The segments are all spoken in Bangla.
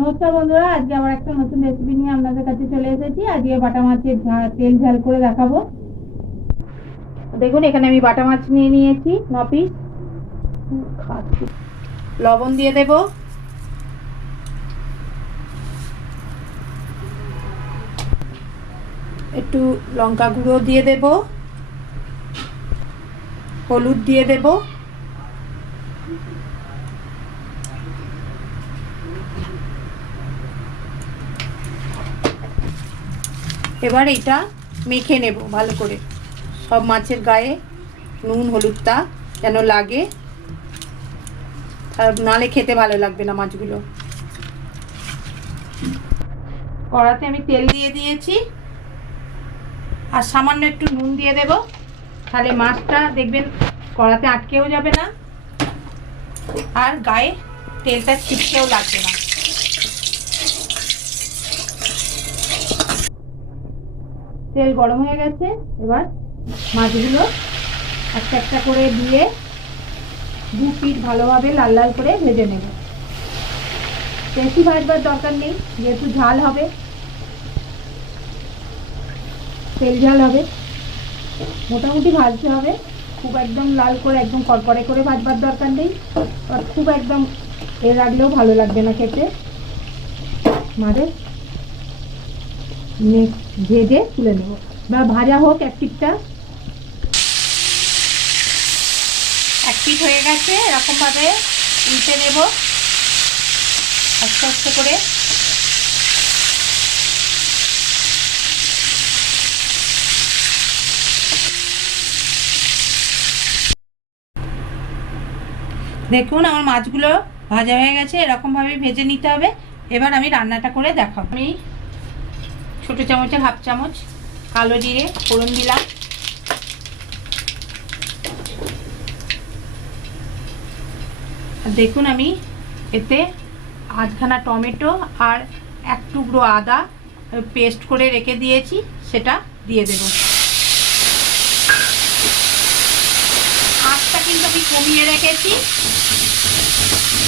নমস্কার বন্ধুরা, আজকে আবার একটা নতুন রেসিপি নিয়ে আপনাদের কাছে চলে এসেছি। আজকে বাটা মাছের তেল ঝাল করে দেখাবো। দেখুন, এখানে আমি বাটা মাছ নিয়ে নিয়েছি, ন পিস লবণ দিয়ে দেব। একটু লঙ্কা গুঁড়ো দিয়ে দেব। হলুদ দিয়ে দেব। এবার এটা মেখে নেব ভালো করে। সব মাছের গায়ে নুন, হলুদটা যেন লাগে। আর নালে খেতে ভালো লাগবে না মাছগুলো। কড়াতে আমি তেল দিয়ে দিয়েছি। আর সামান্য একটু নুন দিয়ে দেব। তাহলে মাছটা দেখবেন কড়াতে আটকেও যাবে না। আর গায়ে তেলটা ছিটকেও লাগবে না। তেল গরম হয়ে গেছে, এবার মাছগুলো একটা একটা করে দিয়ে দু পিঠ ভালোভাবে লাল লাল করে ভেজে নেব। বেশি ভাজবার দরকার নেই, যেহেতু ঝাল হবে। তেল ঝাল হবে। মোটামুটি ভাজতে হবে। খুব একদম লাল করে, একদম কড়কড়ে করে ভাজবার দরকার নেই। খুব একদম এ রাখলেও ভালো লাগবে না খেতে। নে- ভেজে তুলে নেব। বা ভাজা হোক এক পিঠটা এক পিঠ হয়ে গেছে, এরকমভাবে উল্টে নেব। আস্তে আস্তে করে। দেখুন, আমার মাছগুলো ভাজা হয়ে গেছে, এরকমভাবে ভেজে নিতে হবে। এবার আমি রান্নাটা করে দেখাবো। আমি ছোটো চামচের হাফ চামচ, কালো জিরে, ফোড়ন দিলাম। দেখুন আমি এতে আধখানা টমেটো আর এক টুকরো আদা পেস্ট করে রেখে দিয়েছি, সেটা দিয়ে দেব। আঁচটা কিন্তু আমি কমিয়ে রেখেছি।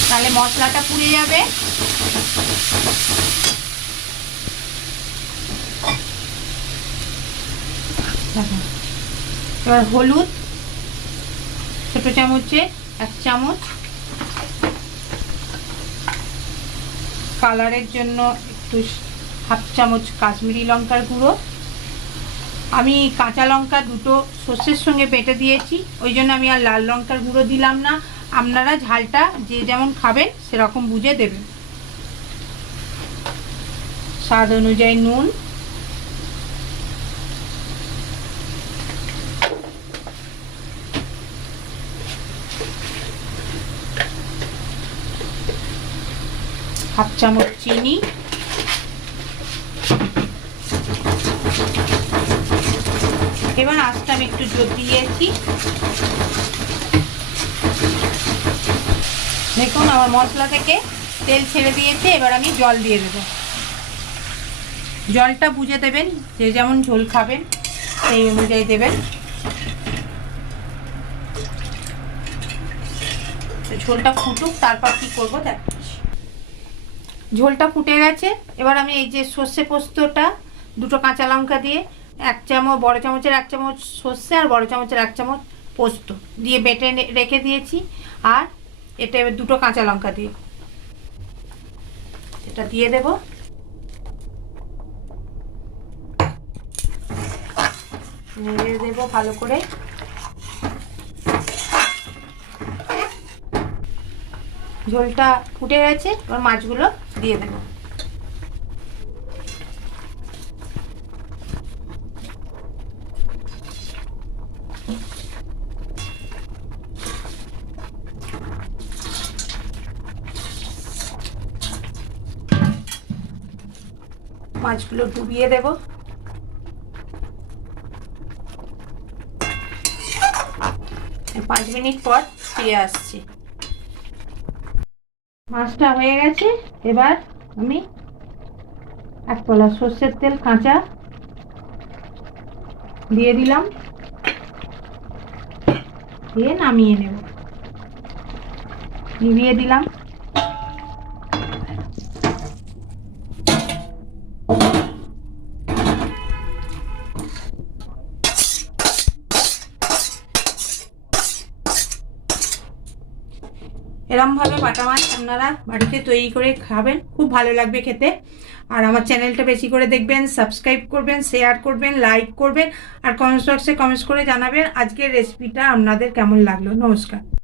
তাহলে মশলাটা পুড়ে যাবে। এবার হলুদ, ছোট চামচে এক চামচ। কালারের জন্য একটু হাফ চামচ কাশ্মীরি লঙ্কার গুঁড়ো। আমি কাঁচা লঙ্কা দুটো সর্ষের সঙ্গে বেটে দিয়েছি, ওই জন্য আমি আর লাল লঙ্কার গুঁড়ো দিলাম না। আপনারা ঝালটা যে যেমন খাবেন, সেরকম বুঝে দেবেন। স্বাদ অনুযায়ী নুন হাফ চামচ চিনি। এবার আস্তে আমি একটু জোর দিয়েছি। দেখুন, আমার মশলা থেকে তেল ছেড়ে দিয়েছে, এবার আমি জল দিয়ে দেবো। জলটা বুঝে দেবেন, যে যেমন ঝোল খাবেন, সেই অনুযায়ী দেবেন। ঝোলটা ফুটুক, তারপর কি করব দেখাচ্ছি ঝোলটা ফুটে গেছে। এবার আমি এই যে সর্ষে পোস্তটা, দুটো কাঁচা লঙ্কা দিয়ে এক চামচ, বড় চামচের এক চামচ সর্ষে আর বড় চামচের এক চামচ পোস্ত দিয়ে বেটে রেখে দিয়েছি। আর এটা এবার দুটো কাঁচা লঙ্কা দিয়ে। এটা দিয়ে দেব। নেড়ে দেবো ভালো করে। ঝোলটা ফুটে গেছে, এবার মাছগুলো দিয়ে দেবো। মাছগুলো ডুবিয়ে দেব। পাঁচ মিনিট পর ফিরে আসছি। মাছটা হয়ে গেছে। এবার আমি এক কলা সর্ষের তেল কাঁচা দিয়ে দিলাম। দিয়ে নামিয়ে নেব। নিভিয়ে দিলাম। এরমভাবে বাটা মাছ আপনারা বাড়িতে তৈরি করে খাবেন। খুব ভালো লাগবে খেতে। আর আমার চ্যানেলটা বেশি করে দেখবেন, সাবস্ক্রাইব করবেন, শেয়ার করবেন, লাইক করবেন, আর কমেন্টস বক্সে কমেন্টস করে জানাবেন আজকের রেসিপিটা আপনাদের কেমন লাগল। নমস্কার।